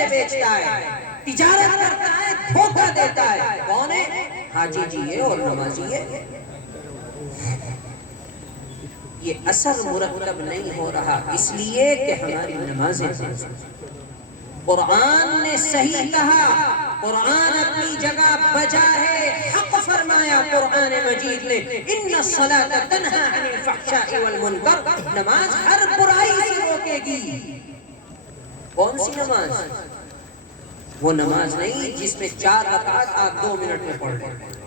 پیسے بیچتا ہے، تجارت کرتا ہے، دھوکہ دیتا ہے، کون ہے؟ حاجی جی ہے اور نمازی ہے۔ یہ اثر مرتب نہیں ہو رہا اس لیے کہ ہماری نمازیں قرآن نے صحیح کہا، قرآن اپنی جگہ بجا ہے، حق فرمایا قرآن مجید نے، ان الصلاۃ تنہی عن الفحشاء والمنکر، نماز ہر برائی سے روکے گی۔ کون سی نماز؟ وہ نماز نہیں جس میں 4 رکعت آپ 2 منٹ میں پڑھ رہے ہیں،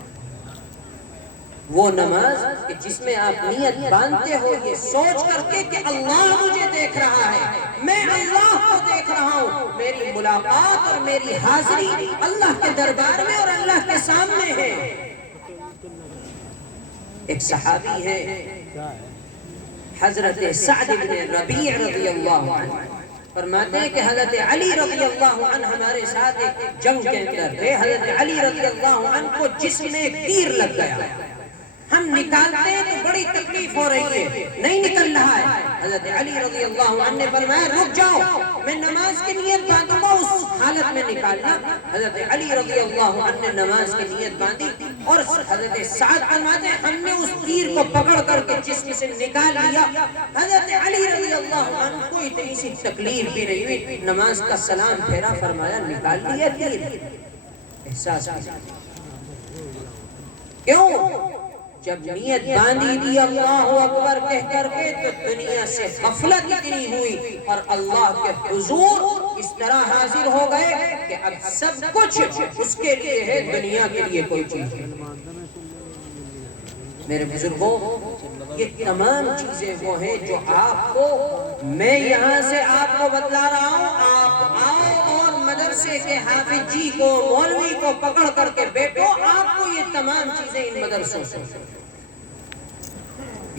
وہ نماز کہ جس میں آپ نیت باندھتے ہو یہ سوچ کر کے کہ اللہ مجھے دیکھ رہا ہے، میں اللہ کو دیکھ رہا ہوں، میری ملاقات اور میری حاضری اللہ کے دربار میں اور اللہ کے سامنے ہے۔ ایک صحابی ہے حضرت سعد بن ربیع رضی اللہ عنہ، فرماتے ہیں کہ حضرت علی رضی اللہ عنہ ہمارے ساتھ ایک جنگ کے اندر تھے، حضرت علی رضی اللہ عنہ کو جسم میں ایک تیر لگ گیا، ہم نکالتے ہیں تو بڑی تکلیف ہو رہی ہے، نہیں نکل رہا ہے۔ حضرت علی رضی اللہ عنہ نے فرمایا رک جاؤ، میں نماز کی نیت باندھوں گا، اس حالت میں نکالنا۔ حضرت علی رضی اللہ عنہ نے نماز کی نیت باندھی اور حضرت سعد فرماتے ہیں ہم نے اس تیر کو پکڑ کر کے جسم سے نکال لیا۔ حضرت علی رضی اللہ عنہ کو اتنی سی تکلیف بھی نہیں ہوئی، نماز کا سلام پھیرا، فرمایا نکال لیا تیر، احساس کیا؟ کیوں؟ جب نیت باندھی دی اللہ اکبر کہہ کر کے تو دنیا سے غفلت اتنی ہوئی اور اللہ کے حضور اس طرح حاضر ہو گئے کہ اب سب کچھ اس کے لیے ہے، دنیا کے لیے کوئی چیز نہیں۔ میرے بزرگوں، یہ تمام چیزیں وہ ہیں جو آپ کو، میں یہاں سے آپ کو بتلا رہا ہوں، آپ آؤ اور مدرسے کے حافظ جی کو، مولوی کو پکڑ کر کے بیٹھو، آپ کو یہ تمام چیزیں ان مدرسوں سے۔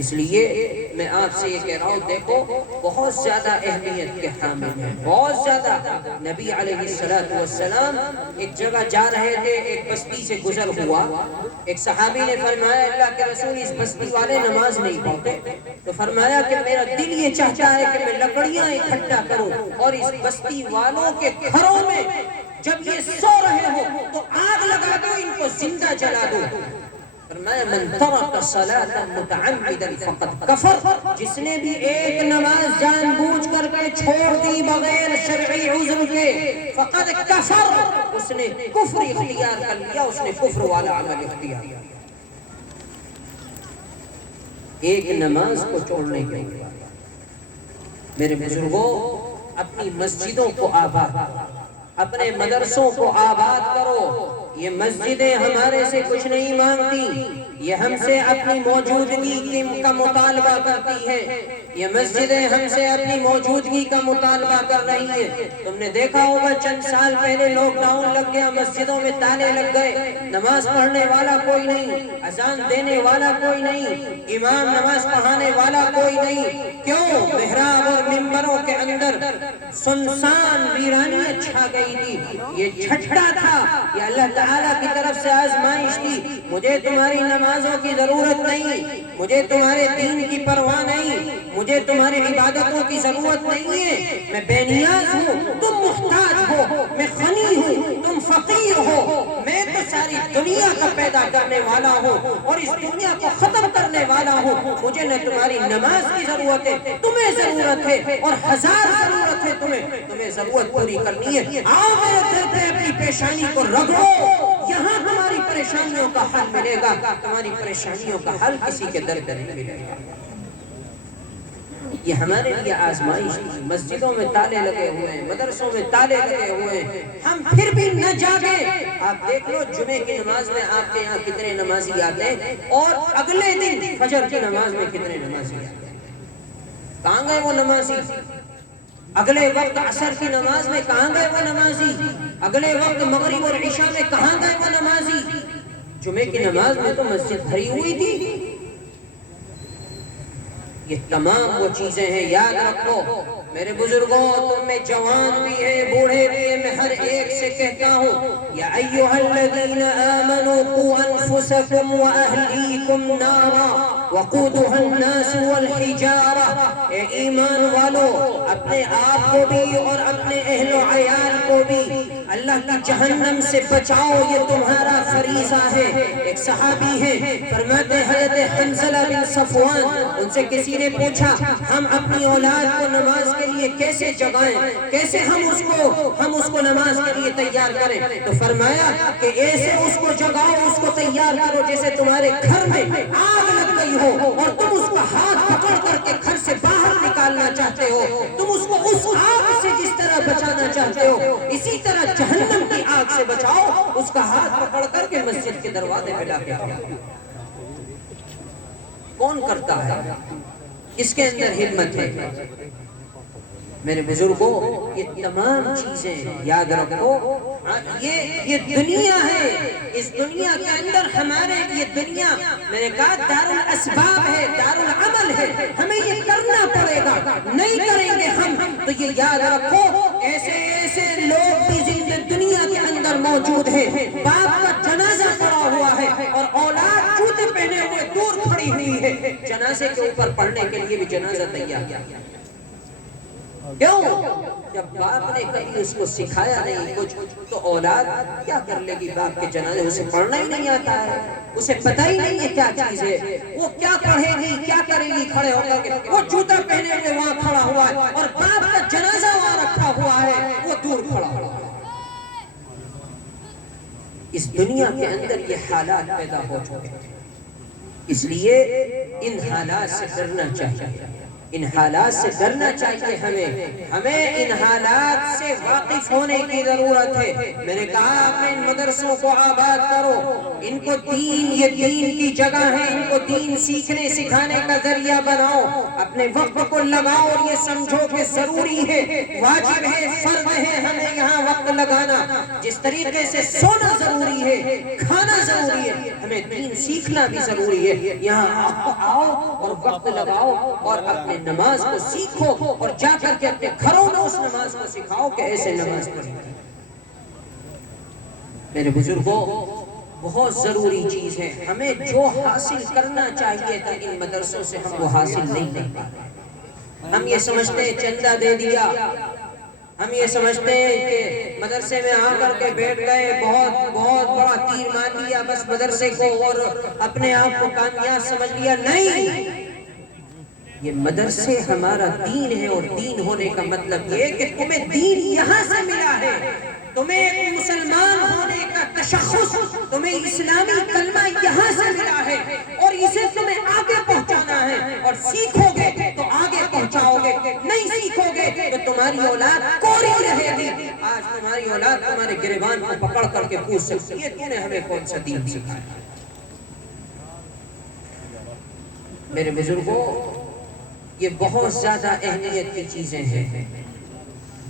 اس لیے میں آپ سے یہ کہہ رہا ہوں، دیکھو بہت زیادہ اہمیت کے حامل ہیں، بہت زیادہ۔ نبی علیہ السلام ایک جگہ جا رہے تھے، ایک بستی سے گزر ہوا، ایک صحابی نے فرمایا اللہ کے رسول اس بستی والے نماز نہیں پڑھتے، تو فرمایا کہ میرا دل یہ چاہتا ہے کہ میں لکڑیاں اکٹھا کروں اور اس بستی والوں کے گھروں میں جب یہ سو رہے ہو تو آگ لگا دو، ان کو زندہ جلا دو۔ فرمایا من ترک صلاة متعمدا فقد کفر، جس نے بھی ایک نماز جان بوجھ کر کے چھوڑ دی بغیر شرعی عذر کے، فقد کفر، اس نے کفر اختیار کر لیا، اس نے کفر والا عمل اختیار کیا۔ ایک نماز کو چھوڑنے کے لیے میرے بزرگوں، اپنی مسجدوں کو آباد، اپنے مدرسوں کو آباد کرو۔ یہ مسجدیں ہمارے سے کچھ نہیں مانگتی، یہ ہم سے اپنی موجودگی کا مطالبہ کرتی ہے، یہ مسجدیں ہم سے اپنی موجودگی کا مطالبہ کر رہی ہیں۔ تم نے دیکھا ہوگا چند سال پہلے لاک ڈاؤن لگ گیا، مسجدوں میں تالے لگ گئے، نماز پڑھنے والا کوئی نہیں، اذان دینے والا کوئی نہیں، امام نماز پڑھانے والا کوئی نہیں۔ کیوں؟ محراب اور ممبروں کے اندر سنسان ویرانیت چھا گئی تھی۔ یہ جھٹکا تھا، یہ اللہ تعالیٰ کی طرف سے آزمائش تھی۔ مجھے تمہاری نمازوں کی ضرورت نہیں، مجھے تمہارے دین کی پرواہ نہیں، مجھے تمہاری عبادتوں کی ضرورت نہیں ہے، میں بے نیاز ہوں، تم محتاج ہو، میں غنی ہوں، تم فقیر ہو، میں تو ساری دنیا کا پیدا کرنے والا ہوں اور اس دنیا کو ختم کرنے والا ہوں۔ مجھے نہ تمہاری نماز کی ضرورت ہے، تمہیں ضرورت ہے، اور ہزار ضرورت ہے تمہیں ضرورت پوری کرنی ہے۔ آؤ میرے دل پہ اپنی پیشانی کو رگڑو، یہاں تمہاری پریشانیوں کا حل ملے گا، تمہاری پریشانیوں کا حل کسی کے در پہ نہیں ملے گا۔ یہ ہمارے لیے آزمائش تھی۔ مسجدوں میں تالے لگے ہوئے ہیں، مدرسوں میں تالے لگے ہوئے ہیں، ہم پھر بھی نہ جاگیں۔ آپ دیکھ لو جمعے کی نماز میں آپ کے یہاں کتنے نمازی آتے ہیں اور اگلے دن فجر کی نماز میں کتنے نمازی آتے ہیں۔ کہاں گئے وہ نمازی؟ اگلے وقت عصر کی نماز میں کہاں گئے وہ نمازی؟ اگلے وقت مغرب اور عشاء میں کہاں گئے وہ نمازی؟ جمعے کی نماز میں تو مسجد بھری ہوئی تھی۔ یہ تمام وہ چیزیں ہیں، یاد رکھو میرے بزرگوں، تم میں جوان بھی ہے، بوڑھے بھی ہے، میں ہر ایک سے کہتا ہوں یا ایھا الذین آمنوا قوا انفسکم واہلیکم نارا وقودها الناس والحجارہ، اے ایمان والو اپنے آپ کو بھی اور اپنے اہل و عیال کو بھی اللہ کی جہنم سے بچاؤ، یہ تمہارا فریضہ ہے۔ ایک صحابی ہے، فرماتے حضرت حنظلہ بن صفوان، ان سے کسی نے پوچھا ہم اپنی اولاد کو نماز کے لیے کیسے جگائیں، کیسے ہم اس کو نماز کے لیے تیار کریں؟ تو فرمایا کہ ایسے اس کو جگاؤ، اس کو تیار کرو جیسے تمہارے گھر میں آگ لگ گئی ہو اور تم اس کا ہاتھ پکڑ کر کے گھر سے باہر نکالنا چاہتے ہو، تم اس کو اس آگ سے جس طرح بچانا چاہتے ہو اسی طرح جہنم کی آگ سے بچاؤ، اس کا ہاتھ پکڑ کر کے مسجد کے دروازے پہ لا کے آؤ۔ کون کرتا ہے؟ اس کے اندر ہمت ہے؟ میرے بزرگوں، یہ تمام چیزیں یاد رکھو، یہ دنیا ہے، اس دنیا کے اندر ہمارے یہ دنیا میں نے کہا دار الاسباب ہے، دار العمل ہے، ہمیں یہ کرنا پڑے گا، نہیں کریں گے ہم تو یہ یاد رکھو ایسے لوگ بھی دنیا کے اندر موجود ہیں، باپ کا جنازہ پڑا ہوا ہے اور اولاد جوتے پہنے ہوئے دور کھڑی ہوئی ہے، جنازے کے اوپر پڑھنے کے لیے بھی جنازہ تیار کیا۔ کیوں؟ جب باپ نے کبھی اس کو سکھایا نہیں کچھ تو اولاد کیا کر لے گی؟ باپ کے جنازے اسے پڑھنا ہی نہیں آتا ہے، اسے پتہ ہی نہیں ہے کیا چیز ہے، وہ کیا پڑھے گی، کیا کرے گی کھڑے ہو کر کے؟ وہ جوتا پہنے ہوئے وہاں کھڑا ہوا ہے اور باپ کا جنازہ وہاں رکھا ہوا ہے، وہ دور کھڑا ہوا ہے۔ اس دنیا کے اندر یہ حالات پیدا ہو چکے ہیں، اس لیے ان حالات سے ڈرنا چاہیے، ان حالات سے ڈرنا چاہیے، ہمیں ان حالات سے واقف ہونے کی ضرورت ہے۔ میں نے کہا اپنے ان مدرسوں کو آباد کرو، ان کو دین، یہ دین کی جگہ ہے، ان کو دین سیکھنے سکھانے کا ذریعہ بناؤ، اپنے وقت کو لگاؤ اور یہ سمجھو کہ ضروری ہے، واجب ہے، فرض ہے ہمیں یہاں وقت لگانا، جس طریقے سے سونا ضروری ہے، کھانا ضروری ہے، ہمیں دین سیکھنا بھی ضروری ہے۔ یہاں آؤ اور وقت لگاؤ اور اپنے نماز کو سیکھو اور جا کر کے اپنے گھروں میں اس نماز کو سکھاؤ کہ ایسے نماز پڑھیں۔ میرے بزرگوں، بہت ضروری چیز ہے، ہمیں جو حاصل کرنا چاہیے تھا ان مدرسوں سے ہم وہ حاصل نہیں کر پائے۔ ہم یہ سمجھتے ہیں چندہ دے دیا، ہم یہ سمجھتے ہیں کہ مدرسے میں آ کر کے بیٹھ گئے، بہت بڑا تیر مان لیا بس مدرسے کو اور اپنے آپ کو کامیاب سمجھ لیا۔ نہیں، یہ مدرسے ہمارا دین ہے اور دین ہونے کا مطلب یہ کہ تمہیں دین یہاں سے ملا ہے، تمہیں ایک مسلمان ہونے کا تشخص، تمہیں اسلامی کلمہ یہاں سے ملا ہے اور اسے تمہیں آگے پہنچانا ہے، اور سیکھو گے تو آگے پہنچاؤ گے، نہیں سیکھو گے تو تمہاری اولاد کوری رہے گی۔ آج تمہاری اولاد تمہارے گریبان کو پکڑ کر کے پوچھ سکتی ہے تو نے ہمیں کون سا دین سکھایا؟ میرے بزرگوں، یہ بہت زیادہ اہمیت کی چیزیں ہیں۔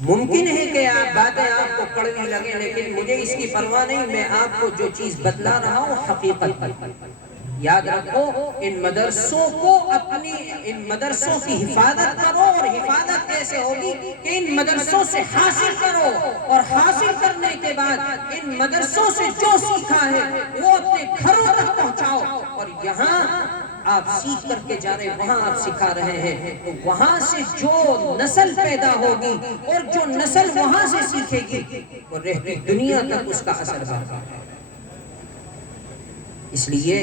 ممکن ہے کہ باتیں آپ کو کڑوی لگیں لیکن مجھے اس کی پرواہ نہیں، میں آپ کو جو چیز بتلا رہا ہوں حقیقت۔ یاد رکھو ان مدرسوں کی حفاظت کرو، اور حفاظت کیسے ہوگی کہ ان مدرسوں سے حاصل کرو، اور حاصل کرنے کے بعد ان مدرسوں سے جو سیکھا ہے وہ اپنے گھروں تک پہنچاؤ، اور یہاں آپ سیکھ کر کے جا رہے ہیں وہاں آپ سکھا رہے ہیں، تو وہاں سے جو نسل پیدا ہوگی اور جو نسل وہاں سے سیکھے گی وہ رہتی دنیا تک اس کا اثر ہوگا۔ اس لیے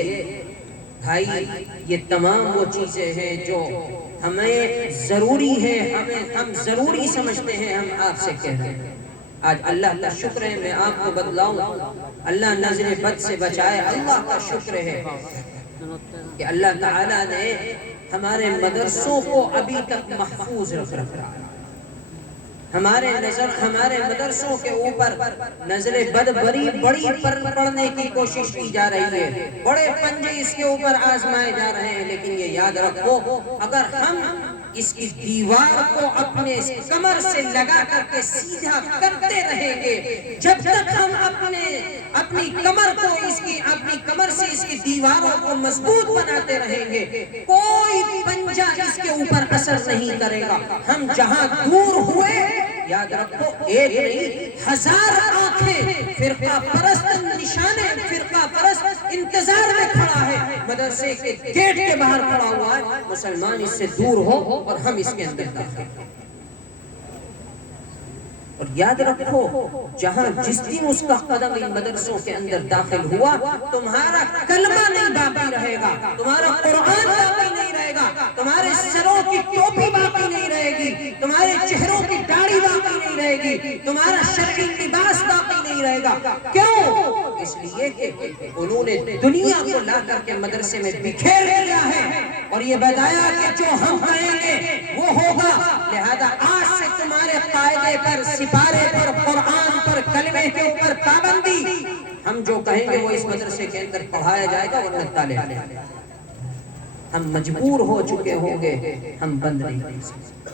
بھائی یہ تمام وہ چیزیں ہیں جو ہمیں ضروری ہے، ہم ضروری سمجھتے ہیں، ہم آپ سے کہہ رہے ہیں۔ آج اللہ کا شکر ہے، میں آپ کو بتلاؤں، اللہ نظر بد سے بچائے، اللہ کا شکر ہے کہ اللہ تعالیٰ نے ہمارے مدرسوں کو ابھی تک محفوظ رکھا ہے۔ ہمارے مدرسوں کے اوپر نظر بد بڑی پڑنے کی کوشش کی جا رہی ہے، بڑے پنجے اس کے اوپر آزمائے جا رہے ہیں، لیکن یہ یاد رکھو اگر ہم اس کی دیوار کو اپنے کمر سے لگا کر کے سیدھا کرتے رہیں گے، جب تک ہم اپنی کمر سے اس کی دیواروں کو مضبوط بناتے رہیں گے، کوئی پنجہ اس کے اوپر اثر نہیں کرے گا۔ ہم جہاں دور ہوئے، یاد رکھو ایک نہیں 1000 آنکھیں فرقہ پرست نشانے، فرقہ پرست انتظار میں کھڑا ہے، مدرسے کے گیٹ کے باہر کھڑا ہوا ہے، مسلمان اس سے دور ہو اور ہم اس کے اندر داخل۔ اور یاد رکھو جہاں جس دن اس کا قدم ان مدرسوں کے اندر داخل ہوا تمہارا کلمہ نہیں باقی رہے گا، تمہارا قرآن باقی نہیں رہے گا، تمہارے سروں کی ٹوپی باقی نہیں رہے گی، تمہارے چہروں کی داڑھی باقی نہیں رہے گی، تمہارا شرعی لباس باقی نہیں رہے گا۔ کیوں؟ اس لیے کہ انہوں نے دنیا کو لا کر کے مدرسے میں بکھیر دیا ہے اور یہ بتایا کہ جو ہم کہیں گے وہ ہوگا، لہذا آج سے تمہارے قاعدے پر، سپارے پر، قرآن پر، کلمے کے اوپر پابندی، ہم جو کہیں گے وہ اس مدرسے کے اندر پڑھایا جائے گا ورنہ تالے ہم مجبور ہو چکے ہوں گے، ہم بند نہیں کر سکتے۔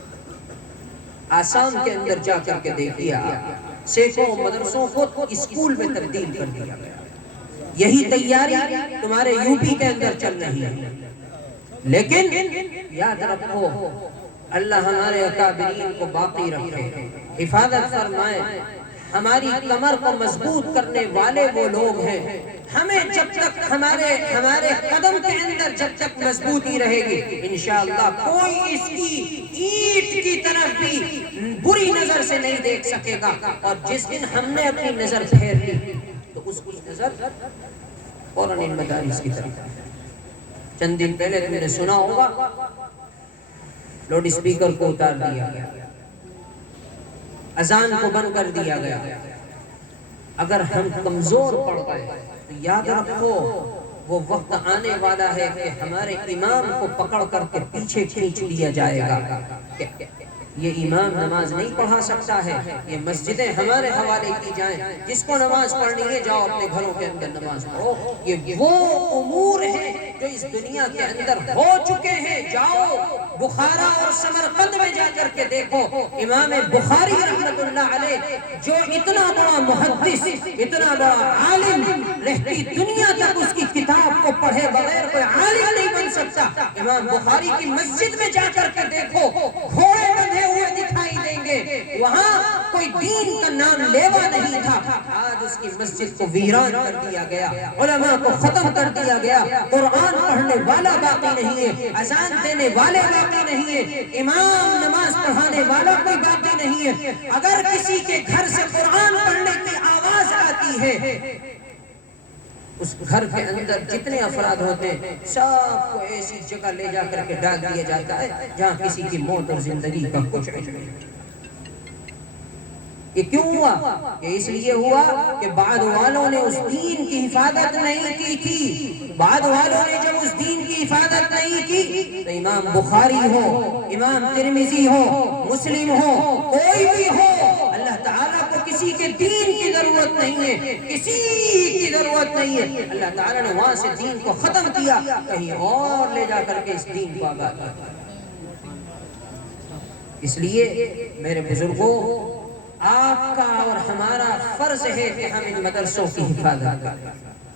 آسام کے اندر جا کر کے دیکھیے آپ، سینکڑوں مدرسوں کو اسکول میں تبدیل کر دیا گیا۔ یہی تیاری تمہارے یو پی کے اندر چل رہی ہے، لیکن یاد رکھو اللہ ہمارے اکابرین کو باقی رکھے، حفاظت فرمائے۔ ہماری کمر کو مضبوط کرنے والے وہ لوگ ہیں، ہمیں جب تک ہمارے قدم کے اندر جب تک مضبوطی رہے گی انشاءاللہ کوئی اس کی اینٹ کی طرف بھی بری نظر سے نہیں دیکھ سکے گا، اور جس دن ہم نے اپنی نظر پھیر لی تو اس کی نظر فوراً ان مدارس کی طرف۔ چند دن پہلے تم نے سنا ہوگا لاؤڈ اسپیکر کو اتار دیا گیا، اذان کو بند کر دیا گیا۔ اگر ہم کمزور پڑ گئے تو یاد رکھو وہ وقت آنے والا ہے کہ ہمارے امام کو پکڑ کر کے پیچھے کھینچ لیا جائے گا۔ یہ امام نماز نہیں پڑھا سکتا ہے، یہ مسجدیں ہمارے حوالے کی جائیں، جس کو نماز پڑھنی ہے جاؤ اپنے گھروں کے اندر نماز پڑھو۔ یہ وہ امور ہیں جو اس دنیا کے اندر ہو چکے ہیں۔ جاؤ بخارا اور سمرقند میں جا کر کے دیکھو، امام بخاری رحمت اللہ علیہ جو اتنا بڑا محدث، اتنا بڑا عالم، رہتی دنیا تک اس کی کتاب کو پڑھے بغیر کوئی عالم نہیں بن سکتا۔ امام بخاری کی مسجد میں جا کر کے دیکھو، گھوڑے بندھے ہوئے دکھائی دیں گے، وہاں کوئی دین کا نام لیوا نہیں تھا۔ آج اس کی مسجد کو ویران کر دیا گیا، علماء کو ختم کر دیا گیا، قرآن پڑھنے والا باقی نہیں ہے، اذان دینے والے باقی نہیں ہے، امام نماز پڑھانے والا کوئی باقی نہیں ہے۔ اگر کسی کے گھر سے قرآن پڑھنے کی آواز آتی ہے اس گھر کے اندر جتنے افراد ہوتے ہیں سب کو ایسی جگہ لے جا کر کے ڈال دیا جاتا ہے جہاں کسی کی موت اور زندگی کا کچھ علم نہیں۔ یہ کیوں ہوا؟ یہ اس لیے ہوا کہ بعد والوں نے اس دین کی حفاظت نہیں کی تھی۔ بعد والوں نے جب اس دین کی حفاظت نہیں کی تو امام بخاری ہو، امام ترمذی ہو، مسلم ہو، کوئی بھی ہو، اللہ تعالیٰ کو کسی کے دین کی ضرورت نہیں ہے، کسی کی ضرورت نہیں ہے۔ اللہ تعالیٰ نے وہاں سے دین کو ختم کیا، کہیں اور لے جا کر کے اس دین کو آباد کیا۔ اس لیے میرے بزرگوں آپ کا اور ہمارا فرض ہے کہ ہم ان مدرسوں کی حفاظت کریں،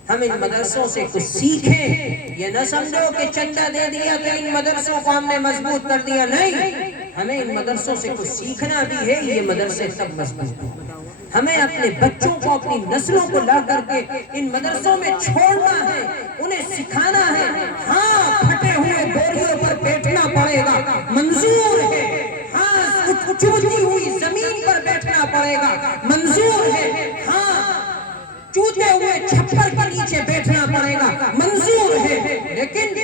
ہم ان مدرسوں سے کچھ سیکھیں۔ یہ نہ سمجھو کہ چندہ دے دیا کہ ان مدرسوں کو ہم نے مضبوط کر دیا، نہیں، ہمیں ان مدرسوں سے کچھ سیکھنا بھی ہے۔ یہ مدرسے تب مضبوط ہیں، ہمیں اپنے بچوں کو، اپنی نسلوں کو لا کر کے ان مدرسوں میں چھوڑنا ہے، انہیں سکھانا ہے۔ ہاں پھٹے ہوئے بوریوں پر بیٹھنا پڑے گا، منظور ہے، چبھتی ہوئی زمین پر بیٹھنا پڑے گا، منظور ہے، ہاں چوتے ہوئے چھپر کے نیچے بیٹھنا پڑے گا، منظور ہے، لیکن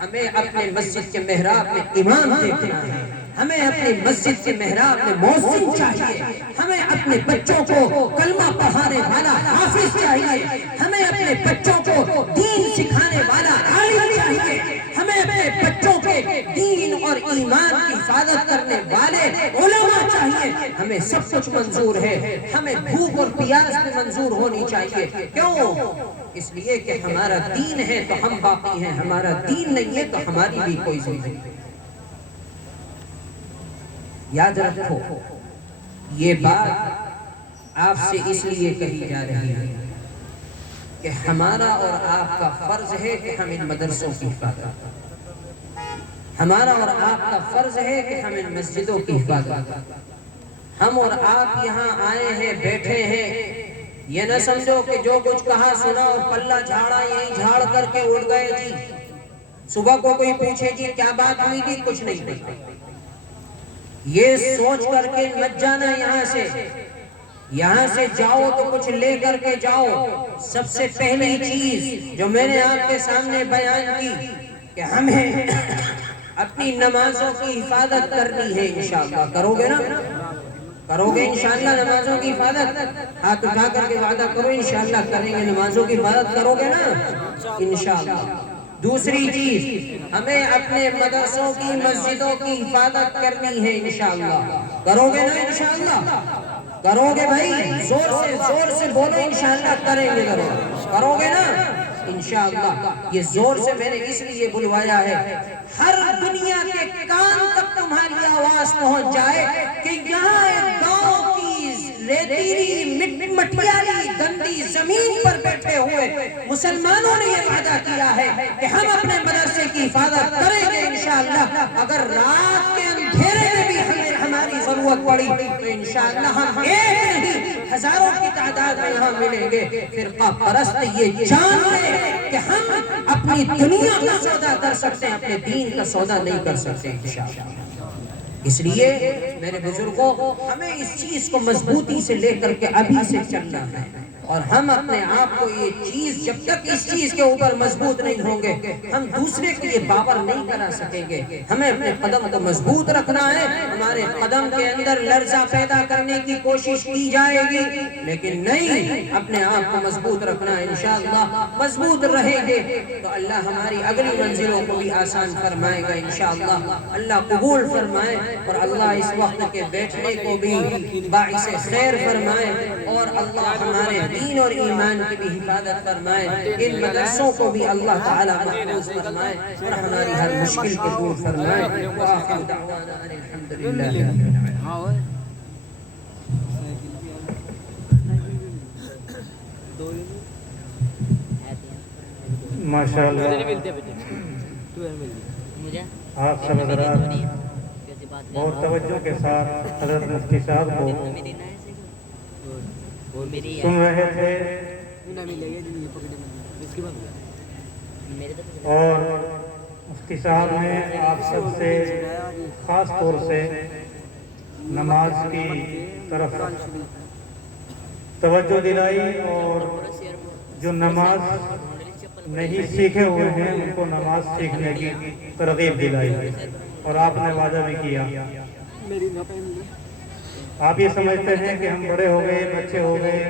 ہمیں اپنے مسجد کے محراب میں امام دیکھنا ہے، ہمیں اپنی مسجد کے محراب میں مؤذن چاہیے، ہمیں اپنے بچوں کو کلمہ پڑھانے والا حافظ چاہیے، ہمیں اپنے بچوں کو دین سکھانے والا عالم چاہیے، ہمیں اپنے بچوں کے دین اور ایمان کی حفاظت کرنے والے علماء چاہیے۔ ہمیں سب کچھ منظور ہے، ہمیں بھوک اور پیاس بھی منظور ہونی چاہیے۔ کیوں؟ اس لیے کہ ہمارا دین ہے تو ہم باقی ہیں، ہمارا دین نہیں ہے تو ہماری بھی کوئی زندگی نہیں۔ یاد رکھو یہ بات آپ سے اس لیے کہی جا رہی ہے کہ ہمارا اور آپ کا فرض ہے کہ ہم ان مدرسوں کی حفاظت کریں، ہمارا اور آپ کا فرض ہے کہ ہم ان مسجدوں کی حفاظت کریں۔ ہم اور آپ یہاں آئے ہیں، بیٹھے ہیں، یہ نہ سمجھو کہ جو کچھ کہا سنا اور پلہ جھاڑا یہیں جھاڑ کر کے اٹھ گئے جی۔ صبح کو کوئی پوچھے جی کیا بات ہوئی تھی، کچھ نہیں پتا۔ یہ سوچ کر کے مت جانا یہاں سے جاؤ تو کچھ لے کر کے جاؤ۔ سب سے پہلی چیز جو میں نے آپ کے سامنے بیان کی کہ ہمیں اپنی نمازوں کی حفاظت کرنی ہے انشاءاللہ۔ کرو گے نا؟ کرو گے انشاءاللہ نمازوں کی حفاظت؟ ہاتھ اٹھا کر کے وعدہ کرو انشاءاللہ کریں گے، نمازوں کی حفاظت کرو گے نا انشاءاللہ۔ دوسری چیز، ہمیں اپنے مدرسوں کی مسجدوں کی حفاظت کرنی ہے انشاءاللہ۔ کرو گے نا انشاءاللہ؟ کرو گے بھائی؟ زور سے بولو انشاءاللہ کریں گے۔ کرو گے نا انشاءاللہ؟ یہ زور سے میں نے اس لیے بلوایا ہے ہر دنیا کے کان تک تمہاری آواز پہنچ جائے کہ یہاں ایک گاؤں کی ریتیلی مٹیالی گندی زمین پر بیٹھے ہوئے مسلمانوں نے یہ وعدہ کیا ہے کہ ہم اپنے مدرسے کی حفاظت کریں گے انشاءاللہ۔ اگر رات کے اندھیرے میں بھی ہماری ضرورت پڑی تو انشاءاللہ ہم ایک نہیں ہزاروں کی تعداد میں یہاں ملیں گے۔ فرقہ پرست یہ جان لے کہ ہم اپنی دنیا کا سودا کر سکتے ہیں، اپنے دین کا سودا نہیں کر سکتے انشاءاللہ۔ اس لیے میرے بزرگوں، ہمیں اس چیز کو مضبوطی سے لے کر کے ابھی سے چلنا ہے، اور ہم اپنے آپ کو یہ چیز جب تک اس چیز کے اوپر مضبوط نہیں ہوں گے ہم دوسرے کے لیے باور نہیں کرا سکیں گے۔ ہمیں اپنے قدم کو مضبوط رکھنا ہے، ہمارے قدم کے اندر لرزہ پیدا کرنے کی کوشش کی جائے گی لیکن نہیں، اپنے آپ کو مضبوط رکھنا ہے انشاءاللہ۔ مضبوط رہیں گے تو اللہ ہماری اگلی منزلوں کو بھی آسان فرمائے گا انشاءاللہ۔ اللہ قبول فرمائے اور اللہ اس وقت کے بیٹھنے کو بھی باعث خیر فرمائے، اور اللہ ہمارے دین اور ایمان کی بھی حفاظت فرمائے، ان مدرسوں کو بھی اللہ تعالیٰ محفوظ فرمائے اور ہماری ہر مشکل کو دور فرمائے۔ وآخر دعوانا ان الحمدللہ رب العالمین۔ ماشاءاللہ آپ سب حضرات بہت توجہ کے ساتھ حضرت مفتی صاحب کو سن رہے تھے، اور مفتی صاحب نے آپ سب سے خاص طور سے نماز کی طرف توجہ دلائی، اور جو نماز نہیں سیکھے ہوئے ہیں ان کو نماز سیکھنے کی ترغیب دلائی، اور آپ نے وعدہ بھی کیا۔ آپ یہ سمجھتے ہیں کہ ہم بڑے ہو گئے، بچے ہو گئے،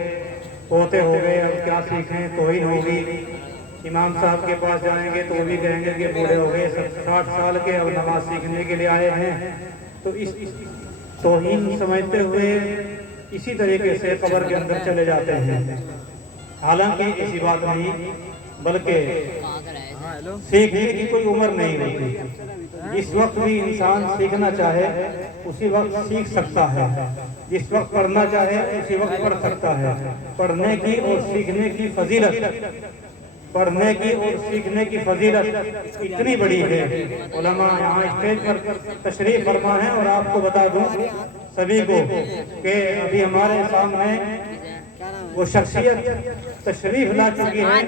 پوتے ہو گئے، اب کیا سیکھیں، توہین ہوگی۔ امام صاحب کے پاس جائیں گے تو وہ بھی کہیں گے کہ بوڑھے ہو گئے، 60 سال کے، اب نماز سیکھنے کے لیے آئے ہیں۔ تو اس توہین سمجھتے ہوئے اسی طریقے سے قبر کے اندر چلے جاتے ہیں، حالانکہ ایسی بات نہیں، بلکہ سیکھنے کی کوئی عمر نہیں ہوتی۔ جس وقت بھی انسان سیکھنا چاہے اسی وقت سیکھ سکتا ہے، جس وقت پڑھنا چاہے اسی وقت پڑھ سکتا ہے۔ پڑھنے کی اور سیکھنے کی فضیلت، پڑھنے کی اور سیکھنے کی فضیلت اتنی بڑی ہے۔ علماء یہاں اسٹیج پر تشریف فرما ہے، اور آپ کو بتا دوں سبھی کو کہ ابھی ہمارے سامنے وہ شخصیت تشریف لا چکی ہے،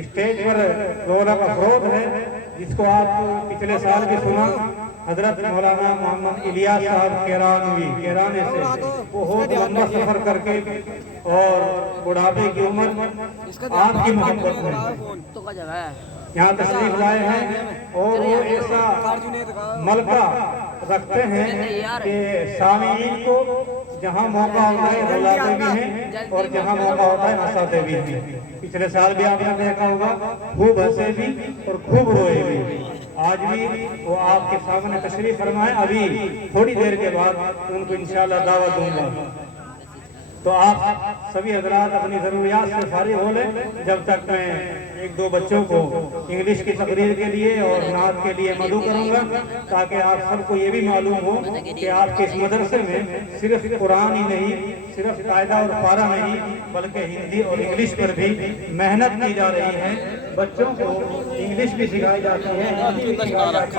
اسٹیج پر رونق افروز ہے، جس کو آپ پچھلے سال بھی سنا، حضرت مولانا محمد الیاس صاحب کیرانے سے بہت لمبا سفر کر کے اور بڑھاپے کی عمر آپ کی محبت میں یہاں تشریف لائے ہیں، اور وہ ایسا ملکہ رکھتے ہیں کہ سامعین کو جہاں موقع ہوتا ہے رلاتے بھی ہیں اور جہاں موقع ہوتا ہے ہنساتے بھی ہیں۔ پچھلے سال بھی آپ نے دیکھا ہوگا، خوب ہنسے بھی اور خوب روئے بھی۔ آج بھی وہ آپ کے سامنے تشریف فرمائے، ابھی تھوڑی دیر کے بعد ان کو انشاءاللہ دعوت دوں گا۔ تو آپ سبھی حضرات اپنی ضروریات سے فارغ ہو لیں، جب تک میں ایک دو بچوں کو انگلش کی تقریر کے لیے اور نعت کے لیے مدعو کروں گا، تاکہ آپ سب کو یہ بھی معلوم ہو کہ آپ کے اس مدرسے میں صرف قرآن ہی نہیں، صرف قاعدہ اور پارہ نہیں، بلکہ ہندی اور انگلش پر بھی محنت کی جا رہی ہے۔ بچوں کو انگلش بھی سکھائی جاتی ہے، ہندی بھی سکھائی جاتی ہے۔